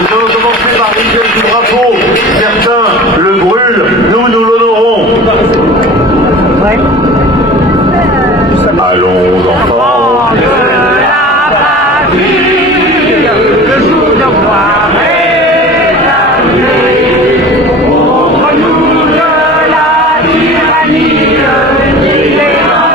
Nous allons commencer par l'idée du drapeau. Certains le brûlent, nous l'honorons. Ouais. Allons enfants de la patrie, le jour de gloire est arrivé. Contre nous de la tyrannie, il est dans la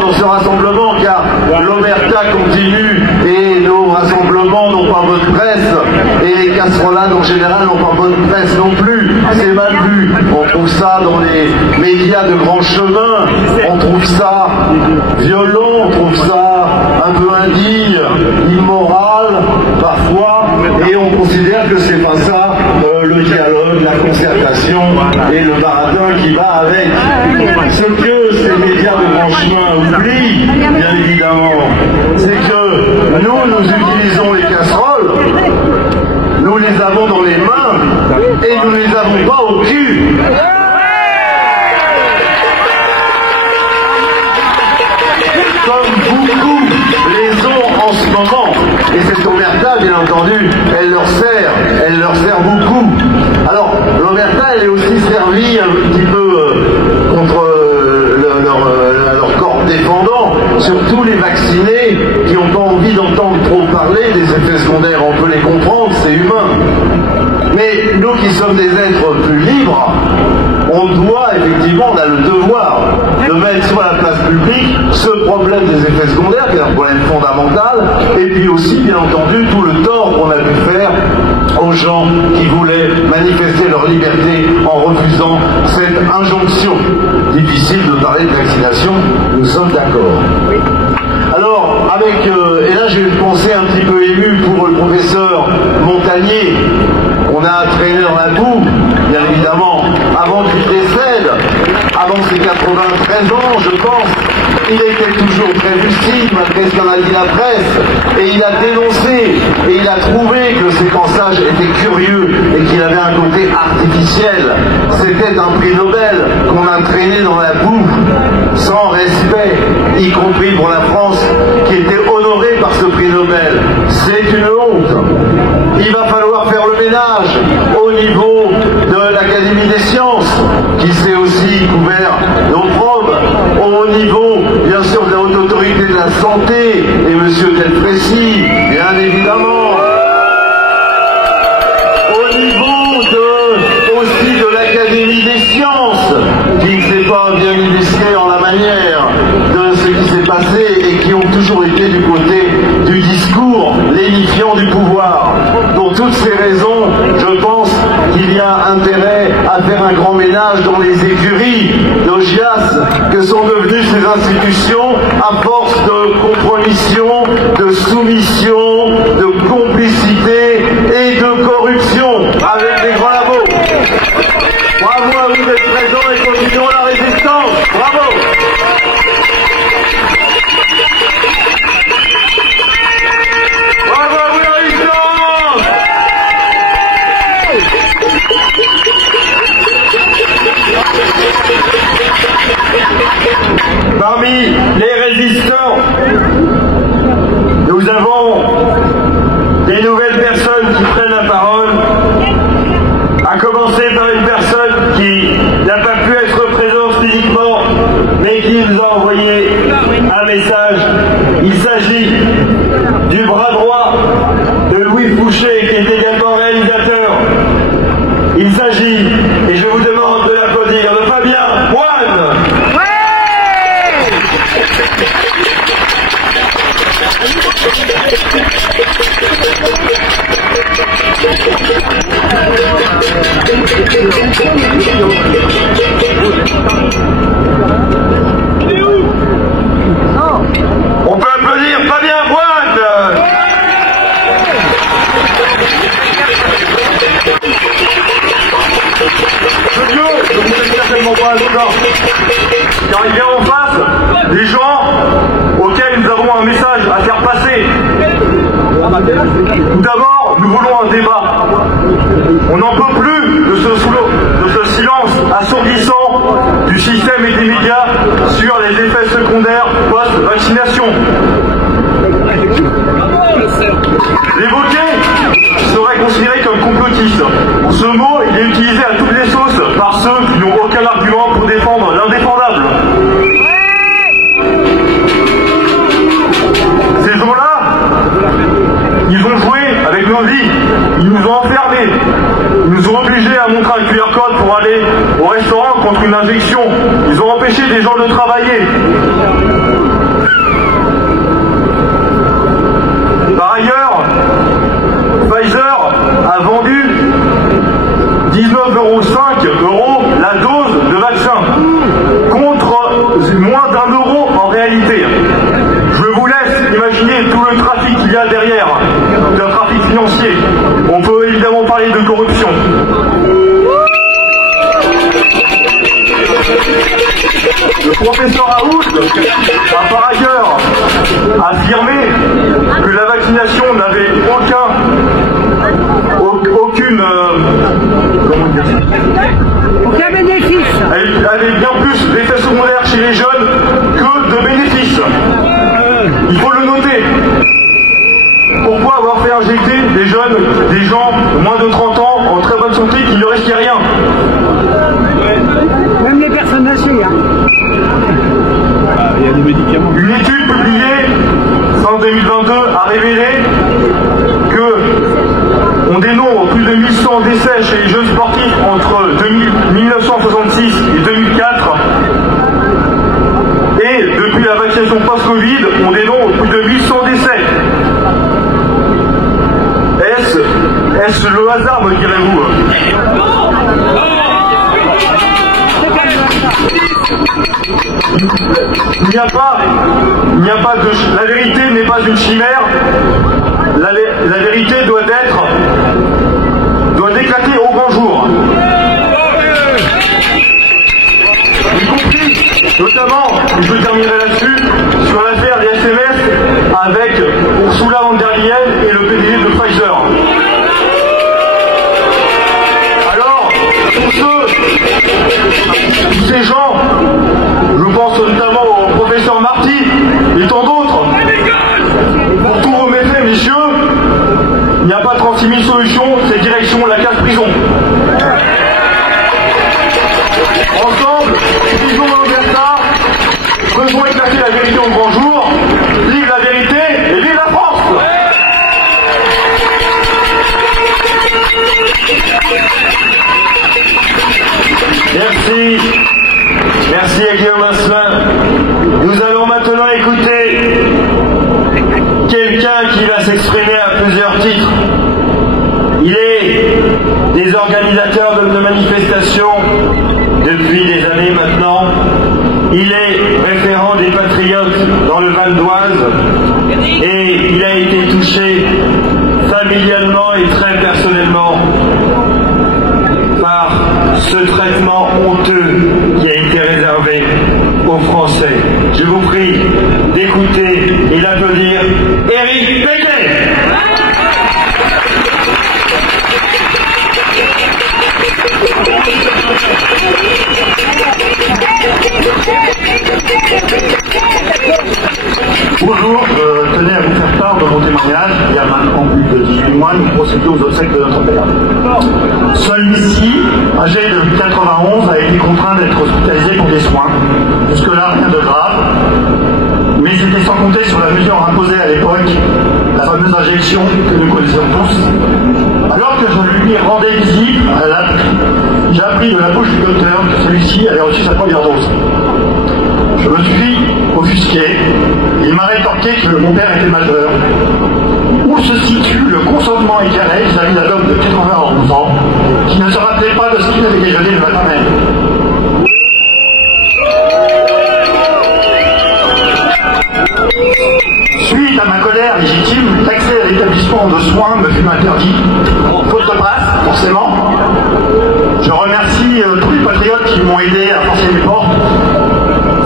dans ce rassemblement, car l'Omerta continue et nos rassemblements n'ont pas bonne presse et les casserolades en général n'ont pas bonne presse non plus. C'est mal vu. On trouve ça dans les médias de grand chemin, on trouve ça violent, on trouve ça un peu indigne, immoral parfois, et on considère que c'est pas ça le dialogue, la concertation et le baratin qui va avec. Ce que ces médias de grand chemin oublient, bien évidemment, c'est que nous utilisons les casseroles, nous les avons dans les mains et nous ne les avons pas au cul. Comme beaucoup les ont en ce moment. Et cette omerta, bien entendu, elle leur sert beaucoup. Alors, l'omerta, elle est aussi servie un petit peu contre leur corps défendant, surtout les vaccinés qui n'ont pas envie d'entendre trop parler des effets secondaires. On peut les comprendre, c'est humain. Mais nous qui sommes des êtres plus libres, on doit effectivement, on a le devoir de mettre sur la place publique ce problème des effets secondaires, qui est un problème fondamental, et puis aussi, bien entendu, tout le tort qu'on a pu faire aux gens qui voulaient manifester leur liberté en refusant cette injonction. Difficile de parler de vaccination, nous sommes d'accord. Alors, et là j'ai une pensée un petit peu émue pour le professeur Montagnier, qu'on a traîné dans la boue, bien évidemment, avant qu'il décède, avant ses 93 ans, je pense. Il était toujours très lucide, malgré ce qu'en a dit la presse, et il a dénoncé, et il a trouvé que le séquençage était curieux, et qu'il avait un côté artificiel. C'était un prix Nobel qu'on a traîné dans la boue, sans respect, y compris pour la France, qui était honorée par ce prix Nobel. C'est une honte. Il va falloir faire le ménage au niveau de l'Académie des sciences, qui s'est aussi couvert d'opprobre, au niveau, bien sûr, de la haute autorité de la santé, et M. Delfrécy, bien évidemment, au niveau aussi de l'Académie des sciences, qui ne s'est pas bien illustré en la manière de ce qui s'est passé et qui ont toujours été du côté du discours lénifiant du pouvoir. Pour toutes ces raisons, je pense qu'il y a intérêt à faire un grand ménage dans les écuries d'Augias que sont devenues ces institutions à force de compromission, de soumission, de complicité et de corruption avec les grands labos. Bravo à vous d'être présents et continuons la résistance. Bravo. Parmi les résistants, nous avons des nouvelles personnes qui prennent la parole, à commencer par une personne qui n'a pas pu être présente physiquement, mais qui nous a envoyé un message. Il s'agit du bras droit de Louis Fouché, qui est également réalisateur. Il s'agit, et je vous demande de l'applaudir, de Fabien Moine. On peut applaudir Fabien Moine. Ce Dieu, je vous laisse certainement pas un autre, car il vient en face des gens auxquels nous avons un message à faire passer. Tout d'abord, nous voulons un débat. On n'en peut plus de ce silence assourdissant du système et des médias sur les effets secondaires post-vaccination. L'évoquer serait considéré comme complotiste. Ce mot, il est utilisé à toutes les sauces par ceux qui n'ont aucun argument pour défendre l'indéfendable. Ces gens-là, ils ont joué avec nos vies, ils nous ont enfermés, ils nous ont obligés à montrer un QR code pour aller au restaurant contre une injection, ils ont empêché des gens de travailler. Par ailleurs, Pfizer a vendu 19,5 € la dose de vaccin, contre moins d'1 € en réalité. Je vous laisse imaginer tout le trafic qu'il y a derrière, un trafic financier. On peut évidemment parler de corruption. Le professeur Raoult a par ailleurs affirmé que la vaccination n'avait aucun bénéfice. Elle avait bien plus d'effets secondaires chez les jeunes que de bénéfices. Il faut le noter. Pourquoi avoir fait injecter des jeunes, des gens de moins de 30 ans en très bonne santé qui ne risquaient rien? Même les personnes âgées. Il y a des médicaments. Une étude publiée fin 2022 a révélé que on dénombre plus de 1100 décès chez les jeunes sportifs entre 1966 et 2004. Et depuis la vaccination post-Covid, on dénombre plus de 1100 décès. Est-ce le hasard, me direz-vous? Il n'y a pas de... La vérité n'est pas une chimère. La vérité doit éclater au grand jour. Y compris, notamment, et je terminerai là-dessus, sur l'affaire des SMS avec Ursula von der Leyen et le PDG de Pfizer. Alors, tous ces gens, je pense notamment au professeur Marty et tant d'autres, pour tous vos méfaits, messieurs, il n'y a pas 36 000 solutions, c'est direction la case prison. Ensemble, disons l'Alberta, faisons éclater la vérité au grand jour, vive la vérité et vive la France! Merci. Merci à Guillaume Asselin. Nous allons maintenant écouter quelqu'un qui va s'exprimer à plusieurs titres. Il est des organisateurs de manifestations depuis des années maintenant. Il est référent des Patriotes dans le Val d'Oise et il a été touché familialement et très personnellement par ce traitement honteux qui a été réservé aux Français. Je vous prie d'écouter et d'applaudir Éric Péquet. témoignage. Il y a maintenant plus de 18 mois, nous procédions aux obsèques de notre père. Celui-ci, âgé de 91, a été contraint d'être hospitalisé pour des soins. Jusque-là, rien de grave. Mais c'était sans compter sur la mesure imposée à l'époque, la fameuse injection que nous connaissons tous. Alors que je lui rendais visite, j'ai appris de la bouche du docteur que celui-ci avait reçu sa première dose. Je me suis offusqué. Il m'a rétorqué que mon père était majeur. Où se situe le consentement éclairé vis-à-vis d'un homme de 91 ans qui ne se rappelait pas de ce qu'il avait déjeuné le matin même? Suite à ma colère légitime, l'accès à l'établissement de soins me fut interdit. Faute de place, forcément. Je remercie tous les patriotes qui m'ont aidé à forcer les portes,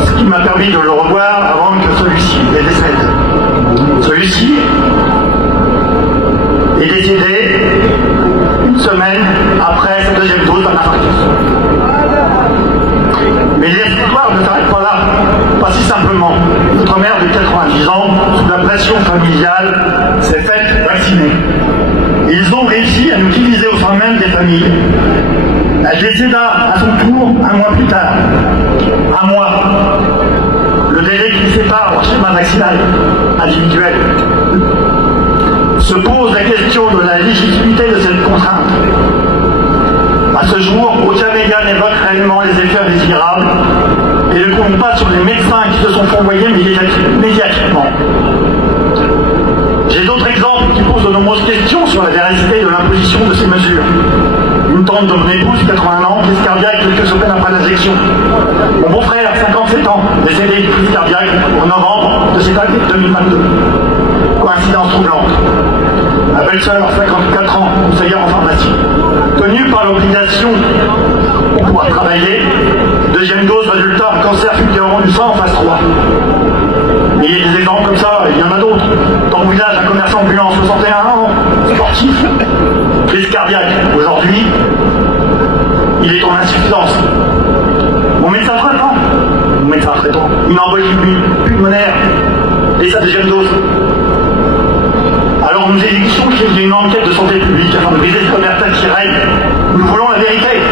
ce qui m'a permis de le revoir avant que celui-ci ne décède. Celui-ci est décédé une semaine après sa deuxième dose d'un infarctus. Mais l'histoire ne s'arrête pas là, pas si simplement. Notre mère de 90 ans, sous la pression familiale, s'est faite vacciner. Ils ont réussi à nous diviser au sein même des familles. Elle décéda à son tour un mois plus tard. Un mois. Le délai qui sépare leur schéma vaccinal individuel. Se pose la question de la légitimité de cette contrainte. À ce jour, aucun média n'évoque réellement les effets indésirables et ne compte pas sur les médecins qui se sont fourvoyés médiatiquement. J'ai d'autres exemples qui posent de nombreuses questions sur la véracité de l'imposition de ces mesures. Une tante de mon épouse, 80 ans, crise cardiaque quelques semaines après l'injection. Mon beau-frère, 57 ans, décédé de crise cardiaque en novembre de cette année 2022. Coïncidence troublante. Ma belle-sœur, 54 ans, conseillère en pharmacie. Tenue par l'obligation pour pouvoir travailler, deuxième dose, résultat, cancer fulgurant du sang en phase 3. Et il y a des exemples comme ça, il y en a d'autres. Dans mon village, un commerçant ambulant, 61 ans, sportif, crise cardiaque. Aujourd'hui, il est en insuffisance. Mon médecin traitant, une embolie pulmonaire et sa deuxième dose. Alors nous exigeons qu'il y ait une enquête de santé publique afin de briser ce omerta qui règne. Nous voulons la vérité.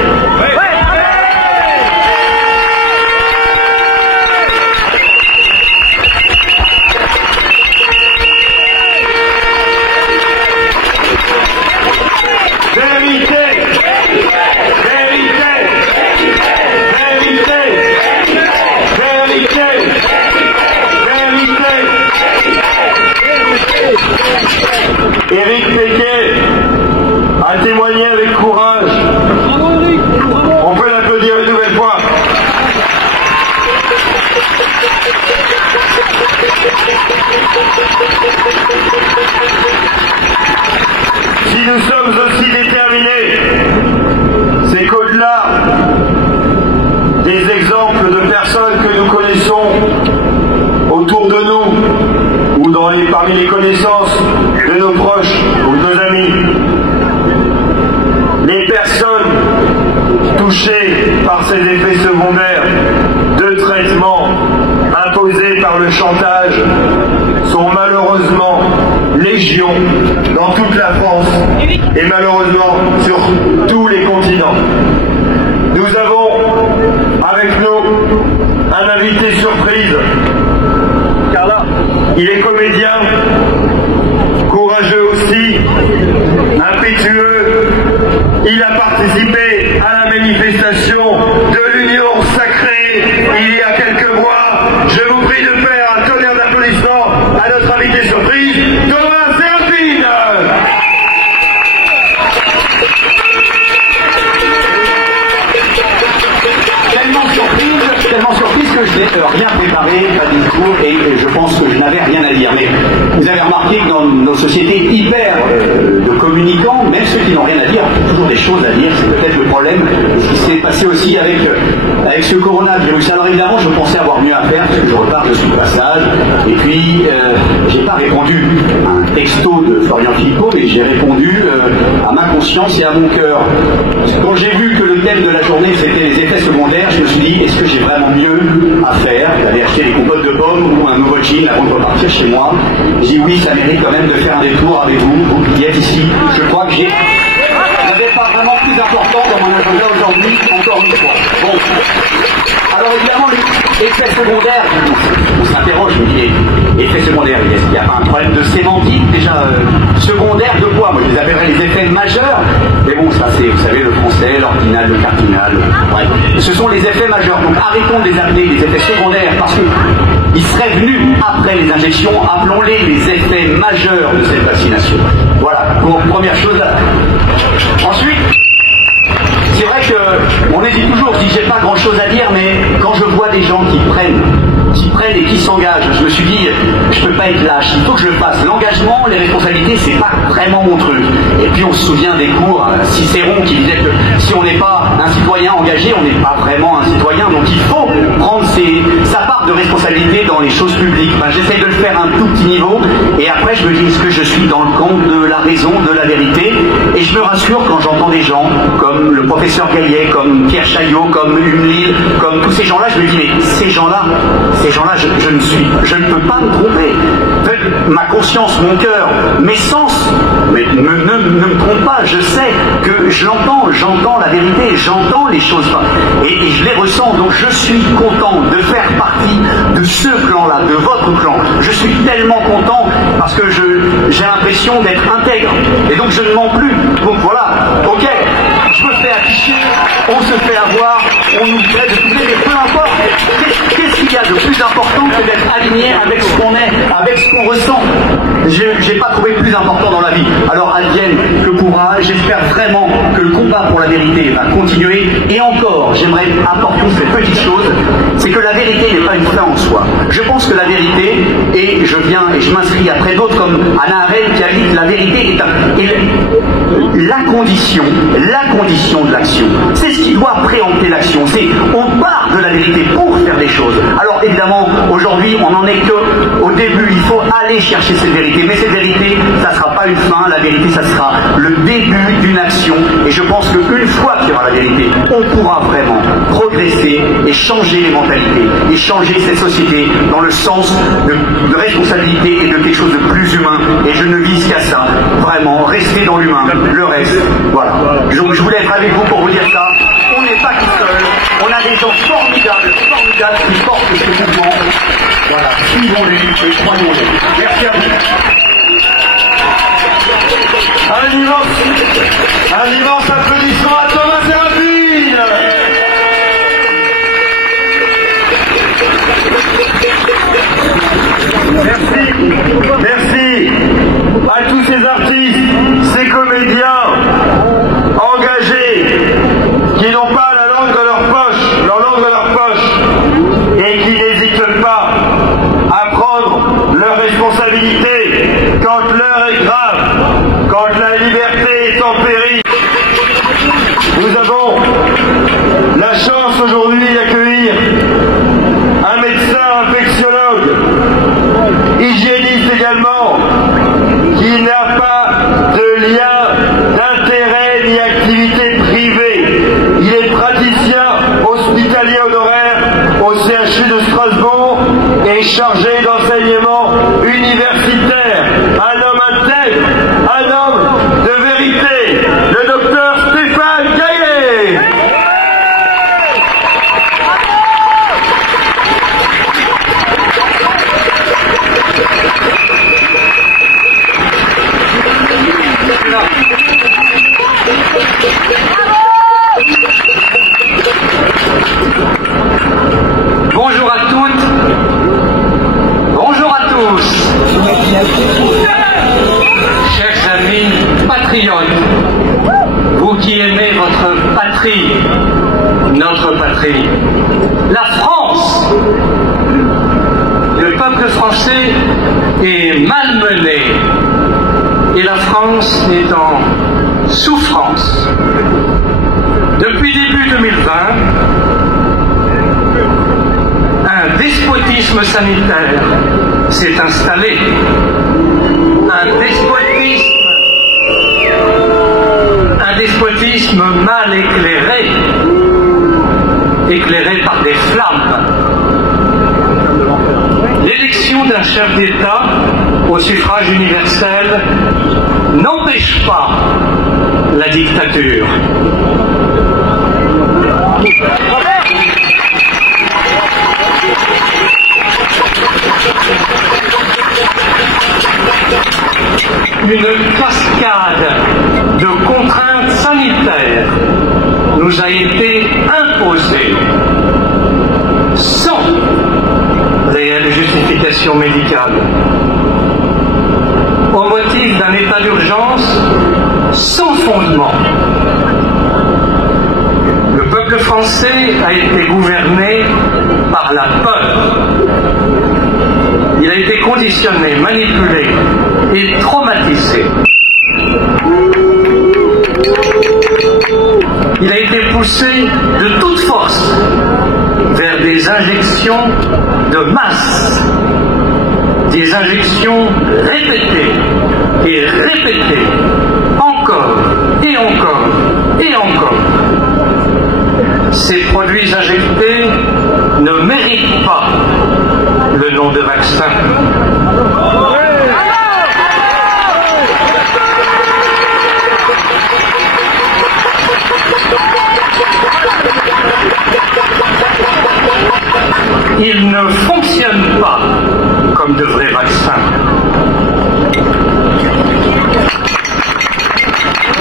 Éric Péquet a témoigné avec courage. On peut l'applaudir une nouvelle fois. Si nous sommes aussi déterminés, c'est qu'au-delà des exemples de personnes que nous connaissons autour de nous, ou parmi les connaissances de nos proches ou de nos amis, les personnes touchées par ces effets secondaires de traitement imposés par le chantage sont malheureusement légion dans toute la France et malheureusement sur tous les continents. Nous avons avec nous un invité surprise. Il est comédien, courageux aussi, impétueux. Il a participé à la manifestation de l'Union sacrée il y a quelques mois. Je vous prie de faire un tonnerre d'applaudissements à notre invité surprise, Thomas Sérapine. Tellement surprise que je n'ai rien préparé, pas de discours, et je pense que je n'avais rien à dire. Mais vous avez remarqué que dans nos sociétés hyper de communicants, même ceux qui n'ont rien à dire ont toujours des choses à dire. C'est peut-être le problème de ce qui s'est passé aussi avec ce coronavirus. Alors évidemment, je pensais avoir mieux à faire, parce que je repars, je suis de passage, et puis j'ai pas répondu à un texto de Florian Philippot, mais j'ai répondu à ma conscience et à mon cœur. Quand j'ai vu que le thème de la journée c'était les effets secondaires, je me suis dit, est-ce est-ce que j'ai vraiment mieux à faire d'aller acheter des compotes de pommes ou un nouveau jean avant de repartir chez moi? Je dis oui, ça mérite quand même de faire un détour avec vous, vous qui êtes ici. Je crois que je n'avais pas vraiment plus important dans mon agenda aujourd'hui, encore une fois. Bon. Alors évidemment, l'effet secondaire, on s'interroge, je me dis, effet secondaire, est-ce qu'il n'y a pas un problème de sémantique déjà secondaire de quoi? Moi je les appellerais les effets majeurs, mais bon, ça c'est, vous savez, le français, l'ordinal, le cardinal, bref. Ce sont les effets majeurs, donc arrêtons de les appeler les effets secondaires, parce qu'ils seraient venus après les injections, appelons-les les effets majeurs de cette vaccination. Voilà, pour première chose là. Ensuite, c'est vrai qu'on hésite toujours, je dis j'ai pas grand chose à dire, mais quand je vois des gens qui prennent et qui s'engagent, je me suis dit, je peux pas être lâche, il faut que je le fasse. L'engagement, les responsabilités, c'est pas vraiment mon truc. Et puis on se souvient des cours à Cicéron qui disait que si on n'est pas un citoyen engagé, on n'est pas vraiment un citoyen, donc il faut prendre sa part de responsabilité dans les choses publiques. Ben, j'essaie de le faire à un tout petit niveau, et après je me dis, est-ce que je suis dans le camp de la raison, de la vérité? Et je me rassure quand j'entends des gens comme le professeur Gaillet, comme Pierre Chaillot, comme Humlil, comme tous ces gens-là, je me dis, mais ces gens-là, je ne peux pas me tromper. Ma conscience, mon cœur, mes sens ne me trompent pas. Je sais que j'entends la vérité, j'entends les choses, et je les ressens. Donc je suis content de faire partie de ce clan-là, de votre clan. Je suis tellement content parce que j'ai l'impression d'être intègre, et donc je ne mens plus. Donc voilà, ok, je me fais afficher, on se fait avoir, on nous fait de tout, mais peu importe. Qu'est-ce qu'il y a de plus important que d'être aligné avec ce qu'on est, avec ce qu'on ressent? J'ai pas trouvé plus important dans la vie. Alors advienne que pourra, j'espère vraiment que le combat pour la vérité va continuer. Et encore, j'aimerais apporter cette petite chose, c'est que la vérité n'est pas une fin en soi. Je pense que la vérité, et je m'inscris après d'autres comme Anna Arendt qui a dit que la vérité est la condition de l'action. C'est ce qui doit préempter l'action. On part de la vérité pour faire des choses. Alors évidemment, aujourd'hui, on n'en est qu'au début. Il faut aller chercher cette vérité. Mais cette vérité, ça ne sera pas une fin. La vérité, ça sera le début d'une action. Et je pense qu'une fois qu'il y aura la vérité, on pourra vraiment progresser et changer les mentalités. Et changer cette société dans le sens de responsabilité et de quelque chose de plus humain. Et je ne vise qu'à ça. Vraiment, rester dans l'humain. Le reste, voilà. Donc je voulais être avec vous pour vous dire ça. On n'est pas tout seul. On a des gens formidables qui portent ce mouvement. Voilà, suivons-les et croyons-les. Merci à vous. Un immense applaudissement à Thomas Séraphine. Merci à tous ces artistes, ces comédiens engagés qui n'ont pas la langue dans leur poche et qui n'hésitent pas à prendre leurs responsabilités quand l'heure est grave, quand la liberté est en péril. Nous avons la chance aujourd'hui d'accueillir un médecin infectiologue, hygiéniste également, qui n'a pas de lien d'intérêt ni activité privée. Il est praticien hospitalier honoraire au CHU de Strasbourg et chargé d'enseignement universitaire. Un homme intègre, un homme de vérité, le docteur Stéphane Gaillet. Bonjour à toutes, bonjour à tous. Chers amis patriotes, vous qui aimez votre patrie, notre patrie, la France, le peuple français est malmené et la France est en souffrance. Depuis début 2020, un despotisme sanitaire s'est installé. Un despotisme mal éclairé. éclairés par des flammes. L'élection d'un chef d'État au suffrage universel n'empêche pas la dictature. Une cascade de contraintes sanitaires nous a été imposée sans réelle justification médicale, au motif d'un état d'urgence sans fondement. Le peuple français a été gouverné par la peur. Il a été conditionné, manipulé et traumatisé. Il a été poussé de toute force vers des injections de masse, des injections répétées et répétées, encore et encore et encore. Ces produits injectés ne méritent pas le nom de vaccin. Ils ne fonctionnent pas comme de vrais vaccins.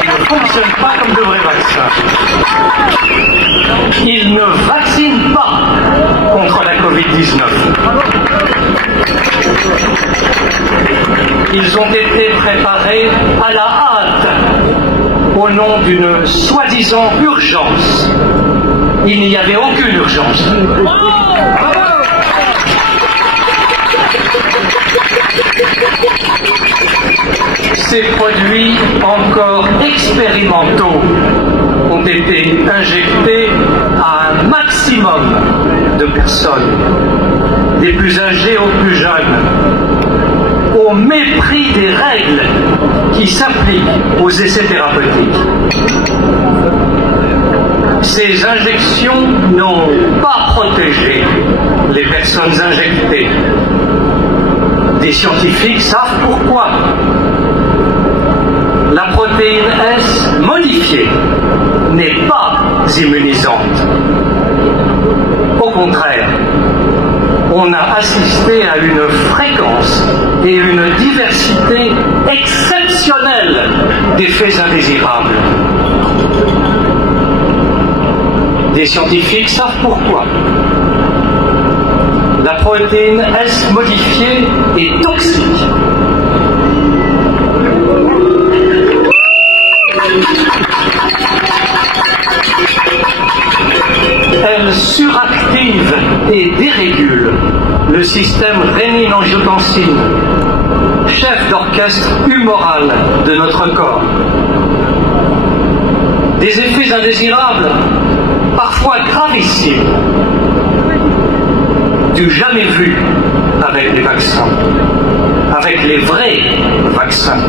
Ils ne fonctionnent pas comme de vrais vaccins. Ils ne vaccinent pas contre la Covid-19. Ils ont été préparés à la hâte au nom d'une soi-disant urgence. Il n'y avait aucune urgence. Ces produits encore expérimentaux ont été injectés à un maximum de personnes, des plus âgés aux plus jeunes, au mépris des règles qui s'appliquent aux essais thérapeutiques. Ces injections n'ont pas protégé les personnes injectées. Des scientifiques savent pourquoi. La protéine S modifiée n'est pas immunisante. Au contraire, on a assisté à une fréquence et une diversité exceptionnelle d'effets indésirables. Des scientifiques savent pourquoi. La protéine S modifiée est toxique. Elle suractive et dérégule le système rénine-angiotensine, chef d'orchestre humoral de notre corps. Des effets indésirables, parfois gravissimes, du jamais vu avec les vaccins, avec les vrais vaccins.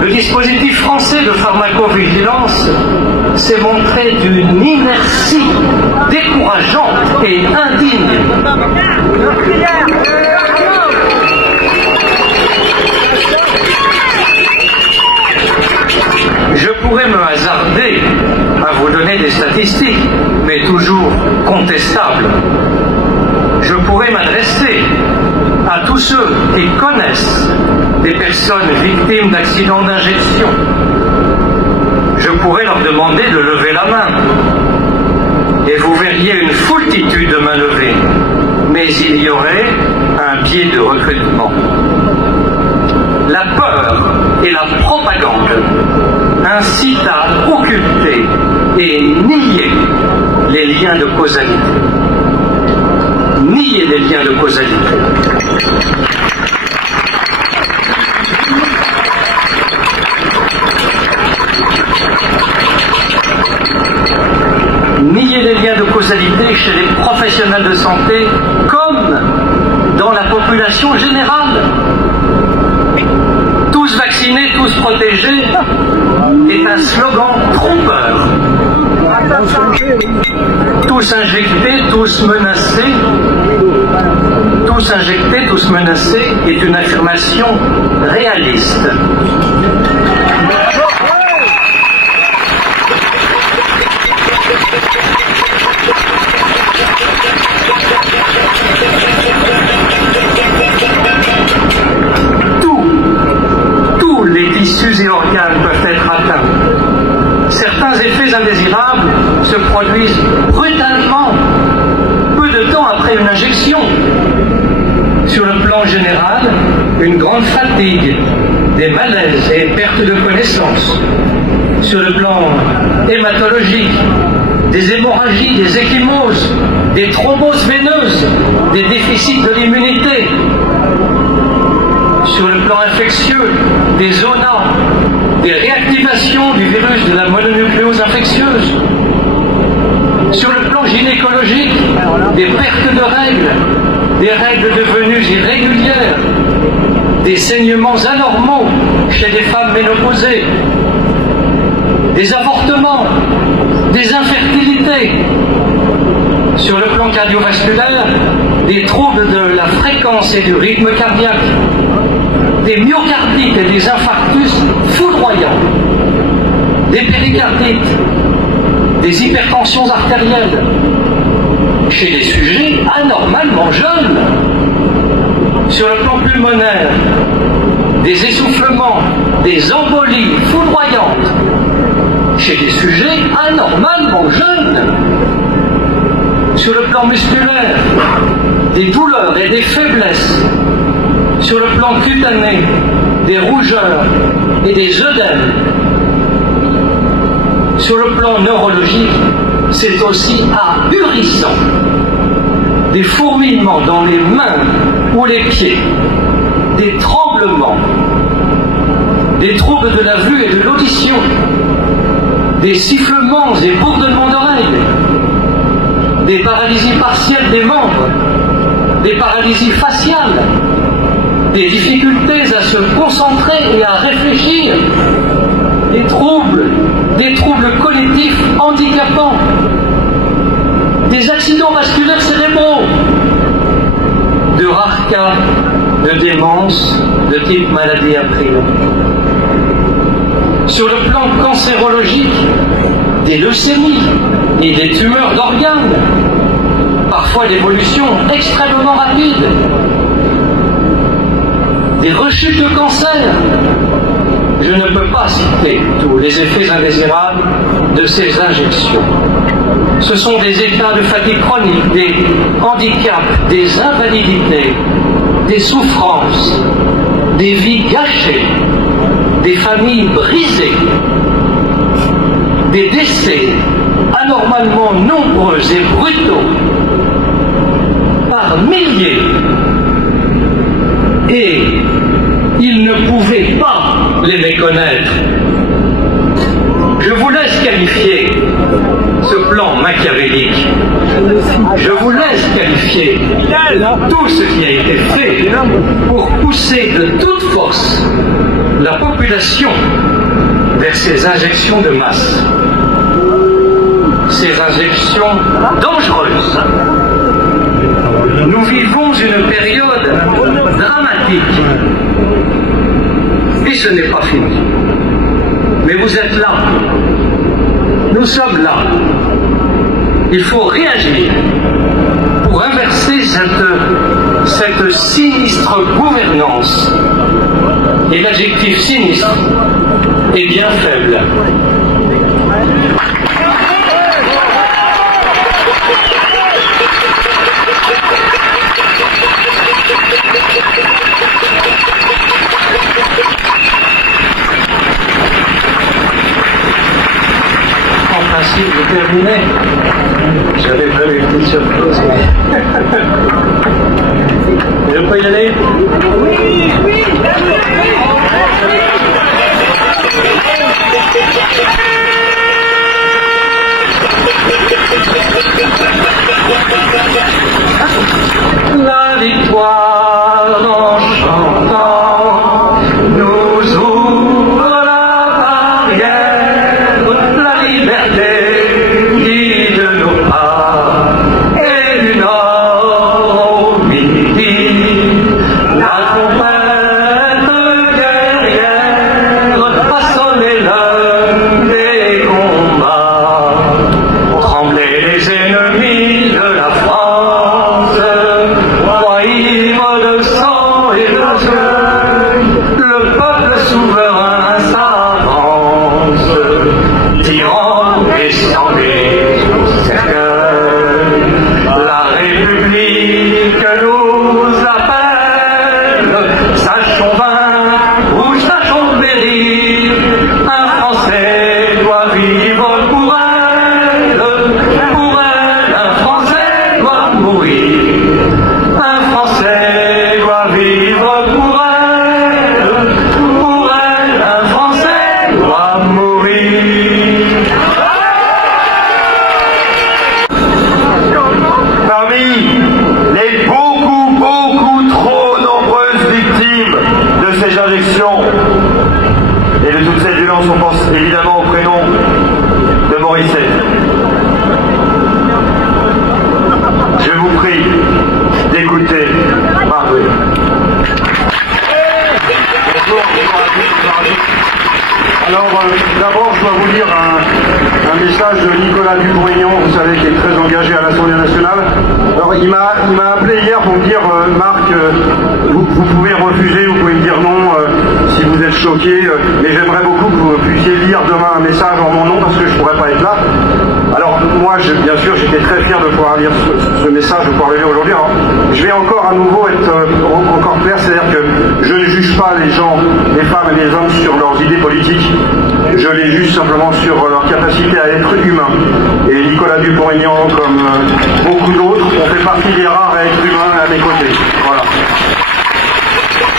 Le dispositif français de pharmacovigilance s'est montré d'une inertie décourageante et indigne. Je pourrais me hasarder à vous donner des statistiques, mais toujours contestables. Je pourrais m'adresser à tous ceux qui connaissent des personnes victimes d'accidents d'injection. Je pourrais leur demander de lever la main. Et vous verriez une foultitude de mains levées. Mais il y aurait un biais de recrutement. La peur et la propagande incitent à occulter et nier les liens de causalité. Nier les liens de causalité. Nier les liens de causalité chez les professionnels de santé comme dans la population générale. Tous vaccinés, tous protégés est un slogan trompeur. Tous injectés, tous menacés. Tous injectés, tous menacés est une affirmation réaliste. Tous les tissus et organes peuvent être atteints. Certains effets indésirables se produisent brutalement, peu de temps après une injection. Sur le plan général, une grande fatigue, des malaises et perte de connaissance. Sur le plan hématologique, des hémorragies, des ecchymoses, des thromboses veineuses, des déficits de l'immunité. Sur le plan infectieux, des zonas, des réactivations du virus de la mononucléose infectieuse. Sur le plan gynécologique, des pertes de règles, des règles devenues irrégulières, des saignements anormaux chez des femmes ménopausées, des avortements, des infertilités. Sur le plan cardiovasculaire, des troubles de la fréquence et du rythme cardiaque, des myocardites et des infarctus foudroyants, des péricardites, des hypertensions artérielles, chez des sujets anormalement jeunes. Sur le plan pulmonaire, des essoufflements, des embolies foudroyantes, chez des sujets anormalement jeunes. Sur le plan musculaire, des douleurs et des faiblesses. Sur le plan cutané, des rougeurs et des œdèmes. Sur le plan neurologique, c'est aussi ahurissant. Des fourmillements dans les mains ou les pieds, des tremblements, des troubles de la vue et de l'audition, des sifflements et bourdonnements d'oreilles, des paralysies partielles des membres, des paralysies faciales, des difficultés à se concentrer et à réfléchir, des troubles cognitifs handicapants, des accidents vasculaires cérébraux, de rares cas de démence de type maladie April. Sur le plan cancérologique, des leucémies et des tumeurs d'organes, parfois d'évolution extrêmement rapide, des rechutes de cancer. Je ne peux pas citer tous les effets indésirables de ces injections. Ce sont des états de fatigue chronique, des handicaps, des invalidités, des souffrances, des vies gâchées, des familles brisées, des décès anormalement nombreux et brutaux, par milliers. Et ils ne pouvaient pas les méconnaître. Je vous laisse qualifier ce plan machiavélique. Je vous laisse qualifier tout ce qui a été fait pour pousser de toute force la population vers ces injections de masse. Ces injections dangereuses. Nous vivons une période dramatique. Et ce n'est pas fini. Mais vous êtes là. Nous sommes là. Il faut réagir pour inverser cette sinistre gouvernance. Et l'adjectif sinistre est bien faible. En principe, je terminais. J'avais prévu une petite surprise, mais... Je peux y aller? Oui, oui, la victoire en chantant nous ouvre la barrière, la liberté guide nos pas. été très engagé à l'Assemblée nationale. Alors il m'a appelé hier pour me dire Marc, vous pouvez refuser, vous pouvez me dire non si vous êtes choqué, mais j'aimerais beaucoup que vous puissiez lire demain un message en mon nom parce que je ne pourrais pas être là. Alors moi, bien sûr, j'étais très fier de pouvoir lire ce message, de pouvoir le lire aujourd'hui. Alors, je vais encore à nouveau être encore clair, c'est-à-dire que je ne juge pas les gens, les femmes et les hommes sur leurs idées politiques, je les juge simplement sur leur capacité à être humain. Et Nicolas Dupont-Aignan, comme beaucoup d'autres, on fait partie des rares à être humains à mes côtés. Voilà.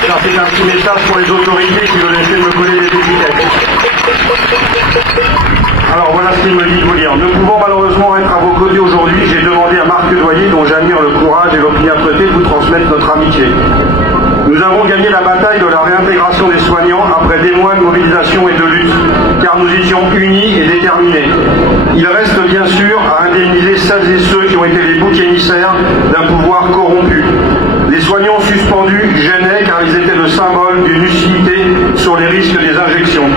Ça, c'est un petit message pour les autorités qui veulent essayer de me coller des étiquettes. Alors voilà ce qu'il me dit de vous dire. Ne pouvant malheureusement être à vos côtés aujourd'hui, j'ai demandé à Marc Doyer, dont j'admire le courage et l'opiniâtreté, de vous transmettre notre amitié. Nous avons gagné la bataille de la réintégration des soignants après des mois de mobilisation et de lutte, car nous étions unis et déterminés. Il reste bien sûr à indemniser celles et ceux qui ont été les boucs émissaires d'un pouvoir corrompu. Les soignants suspendus gênaient car ils étaient le symbole d'une lucidité sur les risques des injections.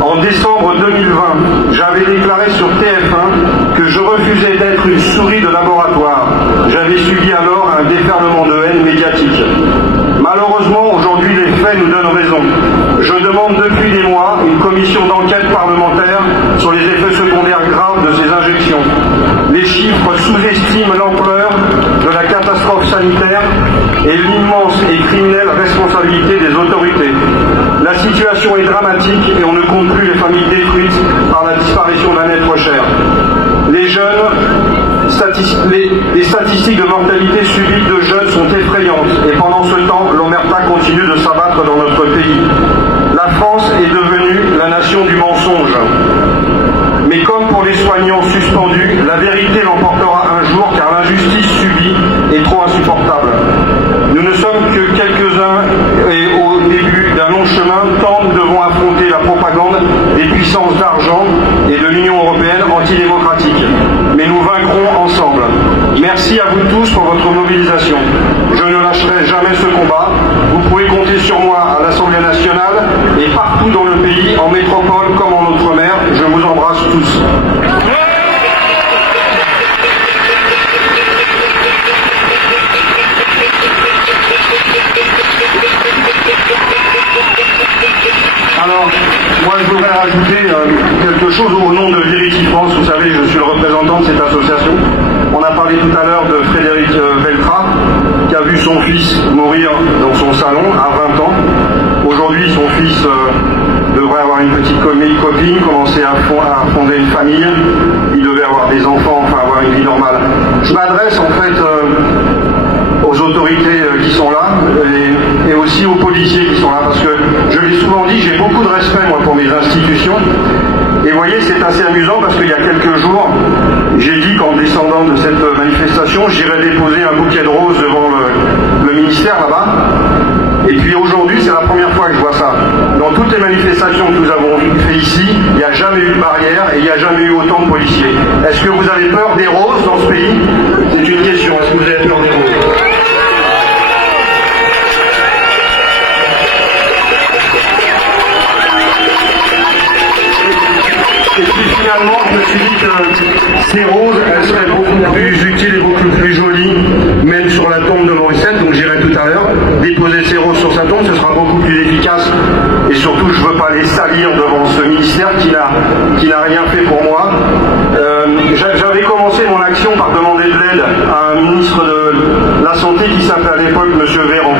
En décembre 2020, j'avais déclaré sur TF1 que je refusais d'être une souris de laboratoire. J'avais subi alors un déferlement de haine médiatique. Malheureusement, aujourd'hui, les faits nous donnent raison. Je demande depuis des mois une commission d'enquête parlementaire sur les effets secondaires graves de ces injections. Les chiffres sous-estiment l'ampleur de la catastrophe sanitaire et l'immense et criminelle responsabilité des autorités. La situation est dramatique et on ne compte plus les familles détruites par la disparition d'un être cher. Les jeunes, les statistiques de mortalité subite de jeunes sont effrayantes et pendant ce temps, l'omerta continue de s'abattre dans notre pays. La France est devenue la nation du mensonge. Mais comme pour les soignants suspendus, la vérité l'emportera un jour car l'injustice subie est trop insupportable. Nous ne sommes que quelques-uns et au début d'un long chemin, tant nous devons affronter la propagande des puissances d'argent et de l'Union européenne antidémocratique. Mais nous vaincrons ensemble. Merci à vous tous pour votre mobilisation. Je ne lâcherai jamais ce combat. Vous pouvez compter sur moi à l'Assemblée nationale et partout dans le pays, en métropole comme en outre-mer. Je vous embrasse tous. Alors, moi je voudrais rajouter quelque chose au nom de Verity France. Vous savez, je suis le représentant de cette association. On a parlé tout à l'heure de Frédéric Beltra, qui a vu son fils mourir dans son salon à 20 ans. Aujourd'hui, son fils devrait avoir une petite copine, commencer à fonder une famille. Il devait avoir des enfants, enfin avoir une vie normale. Je m'adresse en fait aux autorités qui sont là et aussi aux policiers qui sont là, parce que je l'ai souvent dit, j'ai beaucoup de respect moi pour mes institutions. Et vous voyez, c'est assez amusant parce qu'il y a quelques jours, j'ai dit qu'en descendant de cette manifestation, j'irais déposer un bouquet de roses devant le ministère là-bas. Et puis aujourd'hui, c'est la première fois que je vois ça. Dans toutes les manifestations que nous avons fait ici, il n'y a jamais eu de barrière et il n'y a jamais eu autant de policiers. Est-ce que vous avez peur des roses dans ce pays? C'est une question. Est-ce que vous avez peur des roses? Et puis finalement, je me suis dit que ces roses, elles seraient beaucoup plus utiles et beaucoup plus jolies, même sur la tombe de Morissette, donc j'irai tout à l'heure déposer ces roses sur sa tombe, ce sera beaucoup plus efficace. Et surtout, je ne veux pas les salir devant ce ministère qui n'a rien fait pour moi. J'avais commencé mon action par demander de l'aide à un ministre de la Santé qui s'appelait à l'époque M. Véran.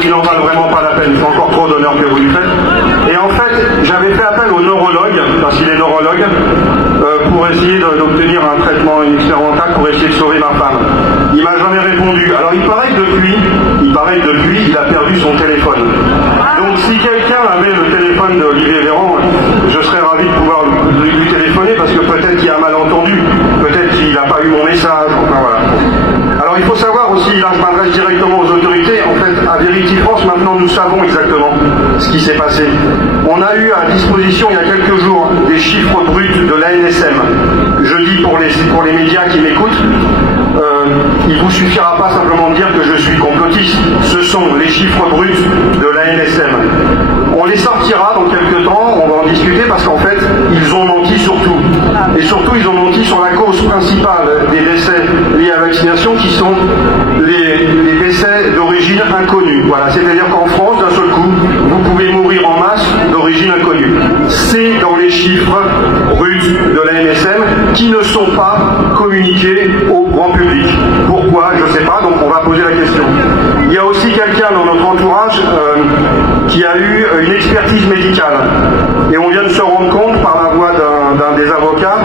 Il n'en valent vraiment pas la peine, il faut encore trop d'honneur que vous lui faites. Et en fait, j'avais fait appel au neurologue, parce qu'il est neurologue, pour essayer d'obtenir un traitement expérimental pour essayer de sauver ma femme. Il m'a jamais répondu. Alors il paraît que depuis, il a perdu son téléphone. Donc si quelqu'un avait le téléphone d'Olivier Véran, je serais ravi de pouvoir lui téléphoner, parce que peut-être qu'il a mal entendu, peut-être qu'il n'a pas eu mon message, enfin voilà. Alors il faut savoir aussi, là je m'adresse directement aux autorités, en fait à Verity France maintenant nous savons exactement ce qui s'est passé. On a eu à disposition il y a quelques jours des chiffres bruts de l'ANSM. Je dis pour les médias qui m'écoutent, il ne vous suffira pas simplement de dire que je suis complotiste. Ce sont les chiffres bruts de l'ANSM. On les sortira dans quelques temps, on va en discuter parce qu'en fait, ils ont menti sur tout. Et surtout, ils ont menti sur la cause principale des décès liés à la vaccination qui sont les décès d'origine inconnue. Voilà, c'est-à-dire qu'en France, d'un seul coup, vous pouvez mourir en masse d'origine inconnue. C'est dans les chiffres bruts de l'ANSM qui ne sont pas communiqués au grand public. Pourquoi? Je ne sais pas, donc on va poser la question. Il y a aussi quelqu'un dans notre entourage qui a eu une expertise médicale. Et on vient de se rendre compte par la voix d'un des avocats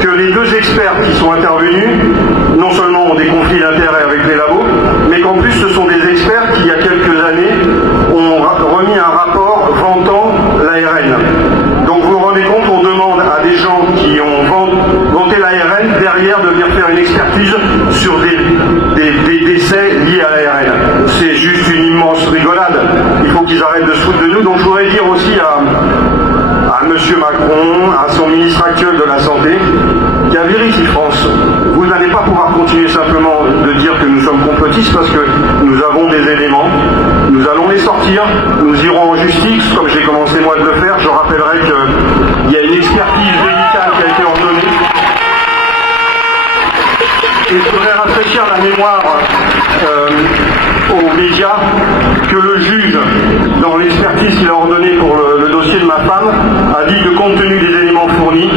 que les deux experts qui sont intervenus non seulement ont des conflits d'intérêts avec les labos, mais qu'en plus ce sont des experts qui il y a quelques années ont remis un rapport vantant l'ARN. Donc vous vous rendez compte, on demande à des gens qui ont vanté l'ARN derrière de venir faire une expertise sur des décès liés à l'ARN. C'est juste une immense rigolade. Il faut qu'ils arrêtent de se foutre de nous. Donc je voudrais dire aussi à M. Macron, à son ministre actuel de la Santé, qu'à Vérifie France, vous n'allez pas pouvoir continuer simplement de dire que nous sommes complotistes parce que nous avons des éléments, nous allons les sortir, nous irons en justice, comme j'ai commencé moi de le faire. Je rappellerai qu'il y a une expertise médicale qui a été ordonnée. Et je voudrais rafraîchir la mémoire aux médias que le juge, dans l'expertise qu'il a ordonnée pour le dossier de ma femme, a dit que compte tenu des éléments fournis,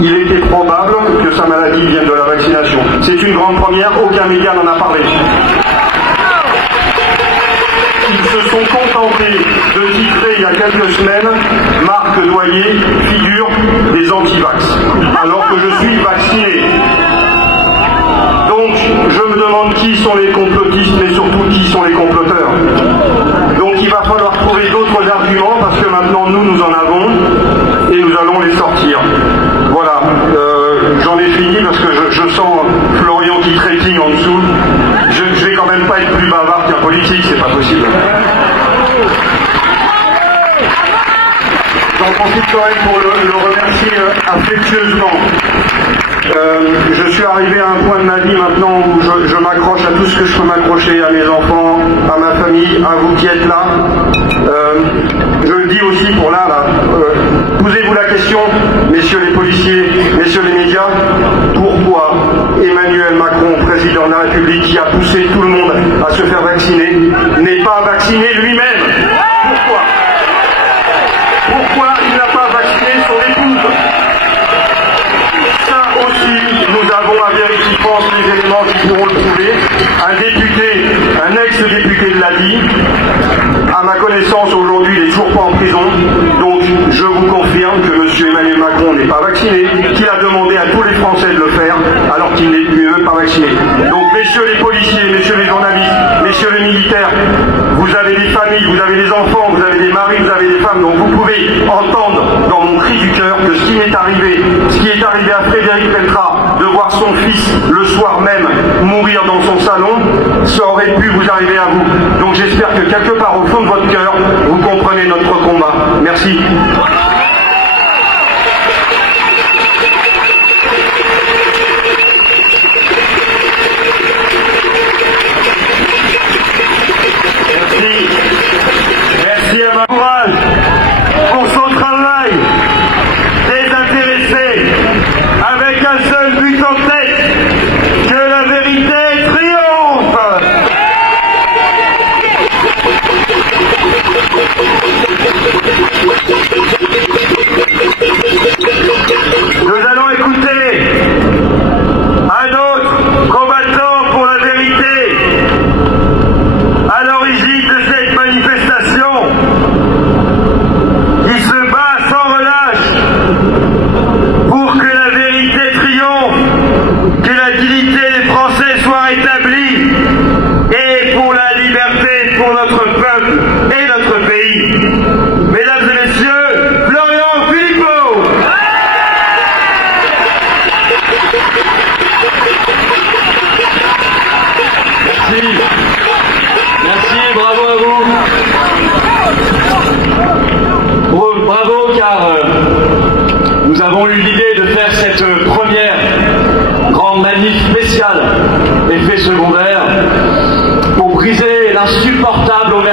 il était probable que sa maladie vienne de la vaccination. C'est une grande première, aucun média n'en a parlé. Ils se sont contentés de titrer il y a quelques semaines Marc Doyer, figure des anti-vax, alors que je suis vacciné. Donc, je me demande qui sont les complotistes, mais surtout qui sont les comploteurs. Donc, il va falloir trouver d'autres arguments, parce que maintenant, nous en avons, et nous allons les sortir. Voilà, j'en ai fini, parce que je sens Florian qui trépigne en dessous. Je vais quand même pas être plus bavard qu'un politique, c'est pas possible. J'en profite quand même pour le remercier affectueusement. Je suis arrivé à un point de ma vie maintenant où je m'accroche à tout ce que je peux m'accrocher, à mes enfants, à ma famille, à vous qui êtes là. Je le dis aussi pour là. Posez-vous la question, messieurs les policiers, messieurs les médias, pourquoi Emmanuel Macron, président de la République, qui a poussé tout le monde à se faire vacciner, n'est pas vacciné lui-même? Pourquoi il n'a pas vacciné son épouse? Ça aussi, nous avons à Vérifie France les éléments qui pourront le prouver. Un député, un ex-député de l'ADI, à ma connaissance aujourd'hui, il n'est toujours pas en prison. Donc je vous confirme que M. Emmanuel Macron n'est pas vacciné, qu'il a demandé à tous les Français de le faire, alors qu'il n'est même pas vacciné. Donc messieurs les policiers, messieurs les journalistes, messieurs les militaires, vous avez des familles, vous avez des enfants, vous avez des maris, vous avez des femmes, donc vous pouvez entendre dans mon cri du cœur que ce qui est arrivé à Frédéric Peltrat, de voir son fils le soir même mourir dans son salon, ça aurait pu vous arriver à vous. Donc j'espère que quelque part au fond de votre cœur, vous comprenez notre combat. Merci. Merci à ma courage pour son travail désintéressé, avec un seul but en tête, que la vérité triomphe.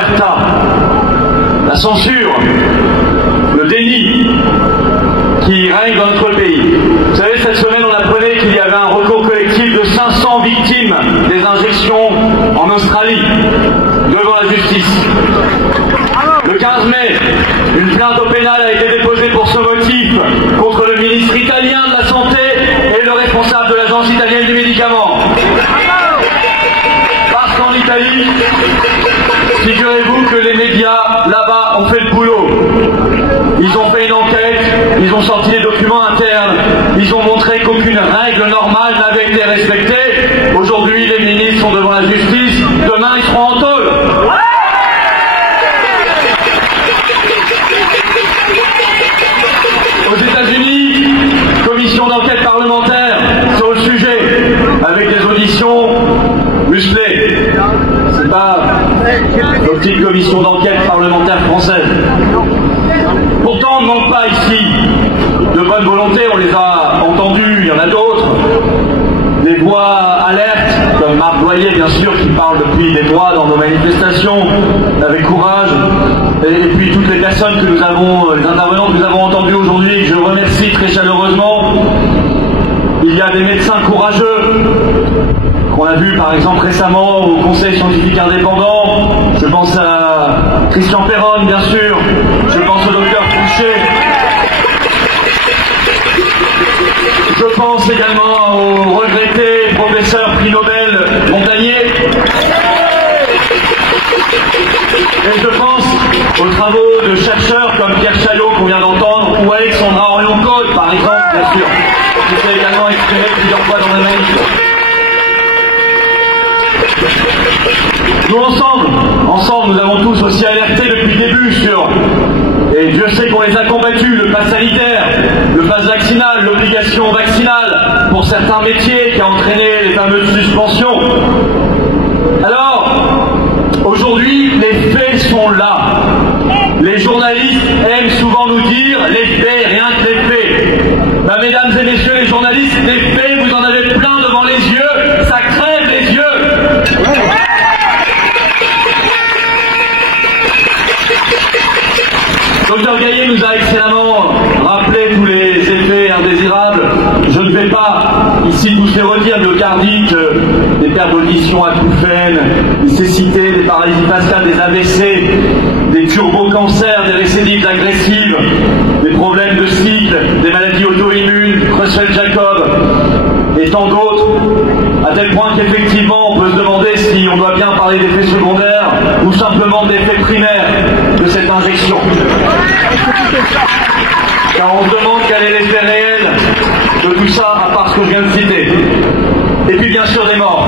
l'omerta, la censure, le déni qui règne dans notre pays. Vous savez, cette semaine, on apprenait qu'il y avait un recours collectif de 500 victimes des injections en Australie devant la justice. Le 15 mai, une plainte au pénal a été déposée pour ce motif contre le ministre italien de la Santé et le responsable de l'agence italienne du médicament. Parce qu'en Italie, figurez-vous que les médias là-bas ont fait le boulot. Ils ont fait une enquête, ils ont sorti les documents internes, ils ont montré qu'aucune règle normale n'avait été respectée. Aujourd'hui, les ministres sont devant la justice, demain ils seront en tôle. Aux États-Unis, commission d'enquête parlementaire sur le sujet, avec des auditions musclées. C'est pas nos petites commissions d'enquête parlementaire française. Pourtant, on ne manque pas ici de bonne volonté, on les a entendus, il y en a d'autres. Des voix alertes, comme Marc Doyer, bien sûr, qui parle depuis des mois dans nos manifestations, avec courage. Et puis toutes les personnes que nous avons, les intervenants que nous avons entendus aujourd'hui, je remercie très chaleureusement. Il y a des médecins courageux, qu'on a vu par exemple récemment au Conseil scientifique indépendant. Je pense à Christian Perron, bien sûr. Je pense au docteur Fouché. Je pense également au regretté professeur prix Nobel Montagnier. Et je pense aux travaux de chercheurs comme Pierre Chaillot qu'on vient d'entendre, ou Alexandra Orion-Côte, par exemple, bien sûr, qui s'est également exprimé plusieurs fois dans les manifs. Nous ensemble, nous avons tous aussi alerté depuis le début sur, et Dieu sait qu'on les a combattus, le pass sanitaire, le pass vaccinal, l'obligation vaccinale pour certains métiers qui a entraîné les fameuses suspensions. Alors, aujourd'hui, les faits sont là. Les journalistes aiment souvent nous dire les faits, rien que les faits. Ben, mesdames et messieurs les journalistes, les faits, vous en avez plein devant les yeux, ça crève les yeux. Dr Gaillet nous a excellemment rappelé tous les effets indésirables. Je ne vais pas ici tous les redire, myocardite, des pertes d'audition acouphènes, des cécités, des paralysies faciales, des AVC, des turbocancers, des récidives agressives, des problèmes de cycle, des maladies auto-immunes, Creutzfeldt-Jacob et tant d'autres, à tel point qu'effectivement on peut se demander si on doit bien parler d'effets secondaires ou simplement d'effets primaires de cette injection. Car on se demande quel est l'effet réel de tout ça, à part ce que je viens de citer. Et puis bien sûr des morts.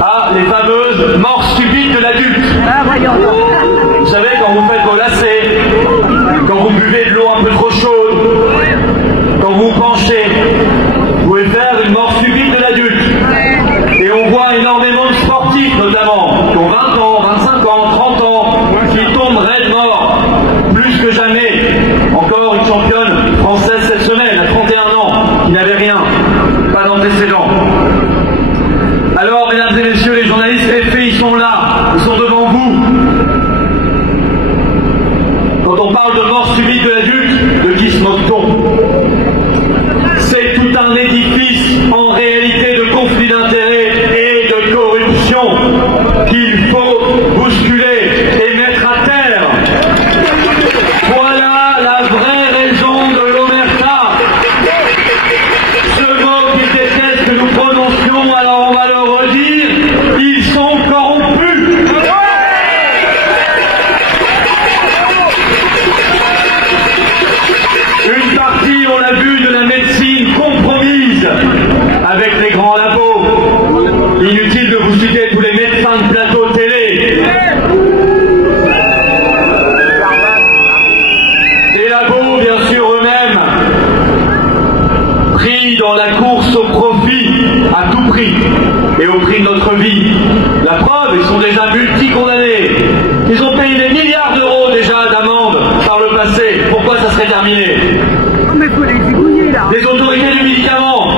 Ah, les fameuses morts subites de l'adulte. Vous savez, quand vous faites vos lacets, quand vous buvez de l'eau un peu trop chaude, quand vous vous penchez, vous pouvez faire une mort subite de l'adulte. Et on voit énormément de sportifs notamment, qui ont 20 ans, 25 ans, 30 ans, qui tombent raides morts, plus que jamais. Encore une championne française cette semaine, à 31 ans, qui n'avait rien, pas d'antécédent. Alors, mesdames et messieurs les journalistes, les faits, ils sont là, ils sont devant vous. Quand on parle de mort subite de l'adulte, de qui se moque-t-on? C'est tout un édifice, en réalité, de conflits d'intérêts et de corruption qu'il faut bousculer et mettre à terre. Voilà la vraie raison de l'omerta. Ce mot qu'ils détestent que nous prononcions, alors on va le redire, ils sont corrompus. Une partie, on l'a vu, de la médecine compromise avec les grands labos. Inutile de vous citer tous les médecins de plateau télé. Les labos, bien sûr, eux-mêmes, pris dans la course au profit à tout prix et au prix de notre vie. La preuve, ils sont déjà multi-condamnés. Ils ont payé des milliards d'euros déjà d'amende par le passé. Pourquoi ça serait terminé? Les autorités du médicament,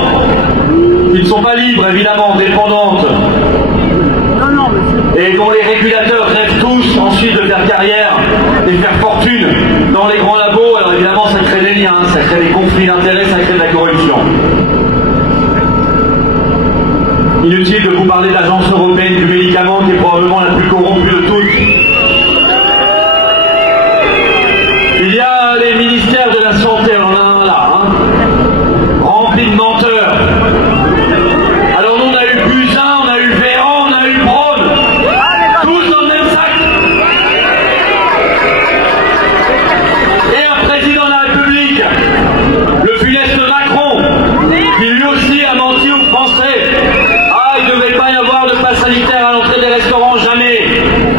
qui ne sont pas libres, évidemment, dépendantes, et dont les régulateurs rêvent tous inutile de vous parler de l'Agence européenne du médicament qui est probablement la plus corrompue de toutes. Il y a les ministères de la Santé, on en a un là, remplis de menteurs. Alors nous on a eu Buzyn, on a eu Véran, on a eu Braun, tous dans le même sac. Et un président de la République, le funeste Macron, qui lui aussi a menti aux Français. Ah, il ne devait pas y avoir de passe sanitaire à l'entrée des restaurants, jamais.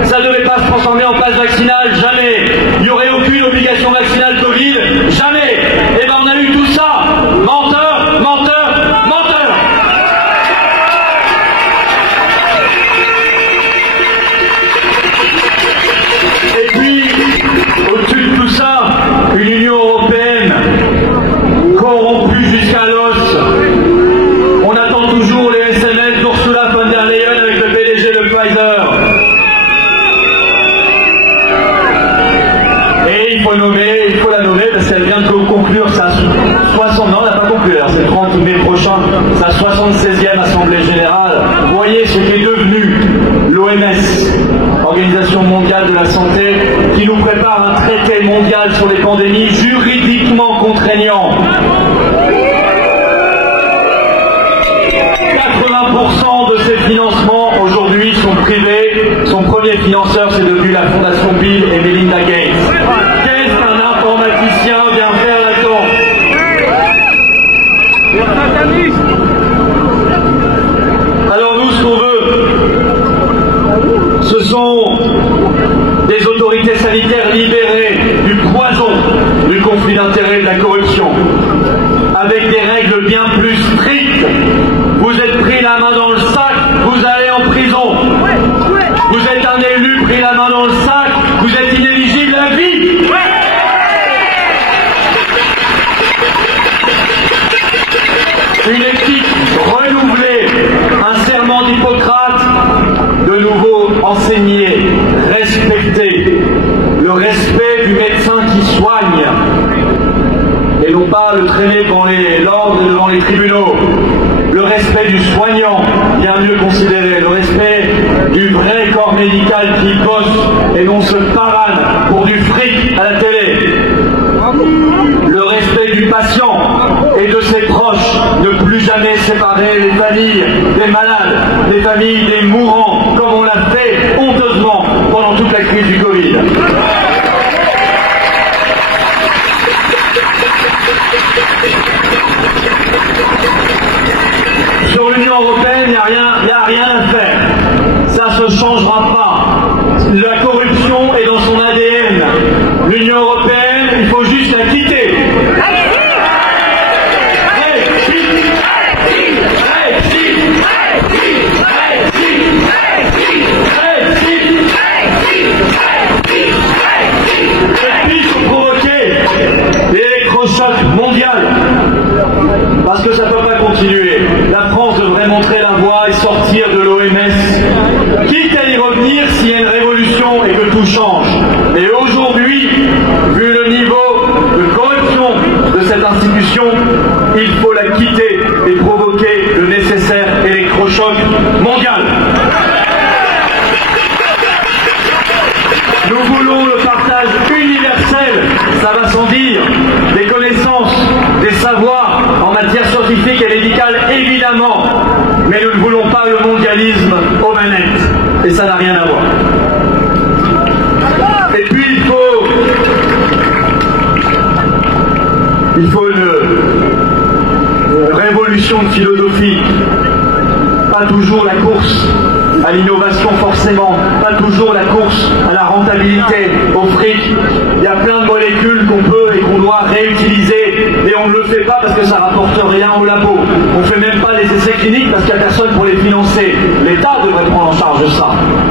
Ça ne devait pas se transformer en passe vaccinal, jamais. Il n'y aurait aucune obligation vaccinale Covid, jamais. Eh bien on a eu tout ça. Menteur, menteur, menteur. Et puis, au-dessus de tout ça, une Union européenne corrompue jusqu'à l'os. On attend toujours les SMS d'Ursula von der Leyen avec le PDG de Pfizer. Et il faut la nommer parce qu'elle vient de conclure sa 60 ans, elle n'a pas conclu, c'est le 30 mai prochain, sa 76e Assemblée Générale. Voyez ce qu'est devenu l'OMS, Organisation Mondiale de la Santé, qui nous prépare un traité mondial sur les pandémies juridiquement contraignant. 80% de ces financements aujourd'hui sont privés. Son premier financeur, c'est devenu la Fondation Bill et Melinda Gates. Qu'est-ce qu'un informaticien vient faire là-dedans? Alors nous, ce qu'on veut, ce sont des autorités sanitaires libérées du poison du conflit d'intérêts et de la corruption, avec des règles bien plus strictes. Vous êtes pris la main dans le sac, vous allez en prison. Vous êtes un élu pris la main dans le sac, vous êtes inéligible à vie. Une éthique renouvelée, un serment d'Hippocrate, de nouveau enseigné, respecté. Le respect du médecin qui soigne, et non pas le traîner devant l'ordre et devant les tribunaux. Le respect du soignant, bien mieux considéré. Le respect du vrai corps médical qui bosse et non se parane pour du fric à la télé. Le respect du patient et de ses proches. Ne plus jamais séparer les familles des malades, les familles des mourants, comme on l'a fait honteusement pendant toute la crise du Covid. Sur l'Union européenne, il n'y a rien à faire. Ça ne se changera pas. La corruption est dans son ADN. L'Union européenne, il faut juste la quitter. Et puis, il faut provoquer l'électrochoc mondial. Parce que ça ne peut pas continuer. La France devrait montrer la voie et sortir de l'OMS. Quitte à y revenir s'il y a une révolution et que tout change. Mais aujourd'hui, vu le niveau de corruption de cette institution, il faut la quitter et provoquer le nécessaire électrochoc mondial. Nous voulons le partage universel, ça va sans dire, des connaissances, des savoirs en matière scientifique et médicale évidemment, mais nous ne voulons pas le mondialisme aux manettes, et ça n'a rien à voir. Et puis il faut une révolution de philosophie, pas toujours la course à l'innovation forcément, pas toujours la course à la rentabilité, au fric. Il y a plein de molécules qu'on peut et qu'on doit réutiliser et on ne le fait pas parce que ça rapporte rien au labo. On ne fait même pas les essais cliniques parce qu'il n'y a personne pour les financer. L'État devrait prendre en charge ça.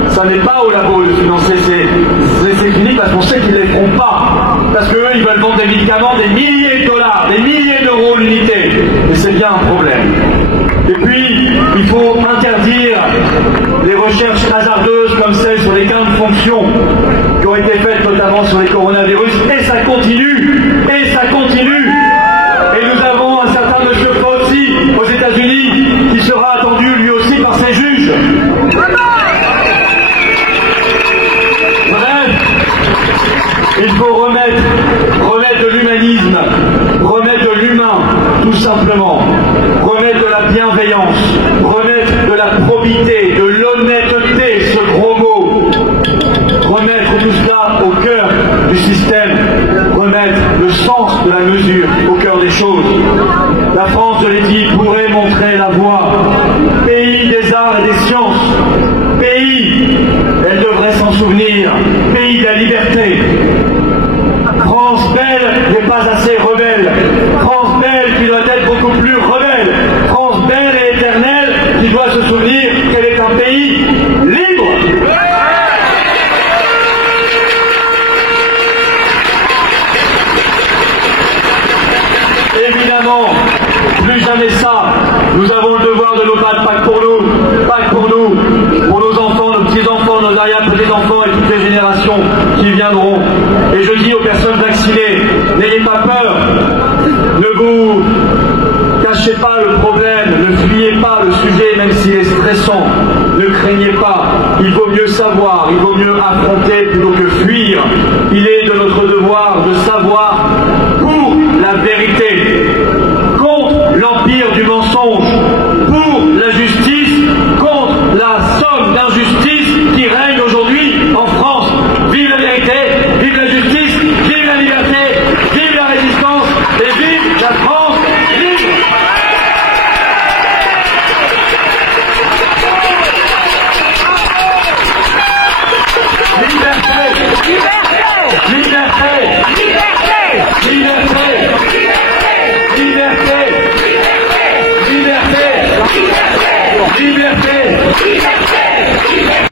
Ça n'est pas au labo de financer ces essais cliniques parce qu'on sait qu'ils ne les feront pas. Parce qu'eux, ils veulent vendre des médicaments des milliers de dollars, des milliers d'euros l'unité. Et c'est bien un problème. Et puis, il faut interdire les recherches hasardeuses comme celles sur les gains de fonction qui ont été faites notamment sur les coronavirus. Et ça continue. Et ça continue. Et nous avons un certain monsieur Fauci aux États-Unis qui sera attendu lui aussi par ses faut remettre de l'humanisme, remettre de l'humain, tout simplement, remettre de la bienveillance, remettre de la probité, de l'honnêteté, ce gros mot, remettre tout cela au cœur du système, remettre le sens de la mesure au cœur des choses. La France, je l'ai dit, pourrait montrer la voie. Pays des arts et des sciences, pays, elle devrait s'en souvenir, pays de la liberté. France belle n'est pas assez rebelle. France belle qui doit être beaucoup plus rebelle. France belle et éternelle qui doit se souvenir qu'elle est un pays libre. Évidemment, plus jamais ça. Nous avons le devoir de nous battre, pas que pour nous, pour nos enfants, nos petits-enfants, nos arrière-petits-enfants et toutes les générations qui viendront. Et je dis aux personnes vaccinées, n'ayez pas peur, ne vous cachez pas le problème, ne fuyez pas le sujet même s'il est stressant, ne craignez pas, il vaut mieux savoir, il vaut mieux affronter plutôt que fuir.